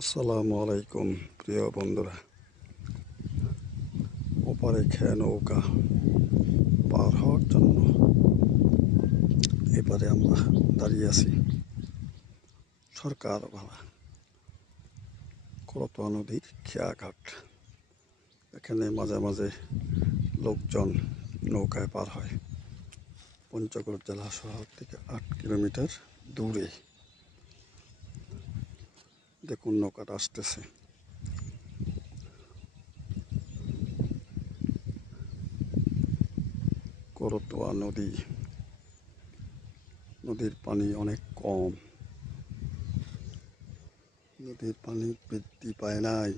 আসসালামু আলাইকুম প্রিয় বন্ধুরা। ওপারে খেয়ে নৌকা পার হওয়ার জন্য এপারে আমরা দাঁড়িয়ে আছি। সরকার ভাড়া করতোয়া নদীর খেয়াঘাট। এখানে মাঝে মাঝে লোকজন নৌকায় পার হয়। পঞ্চগড় জেলা শহর থেকে 8 কিলোমিটার দূরে। দেখুন নৌকাটা আসতেছে। করতোয়া নদী, নদীর পানি অনেক কম। নদীর পানি বৃদ্ধি পায় নাই।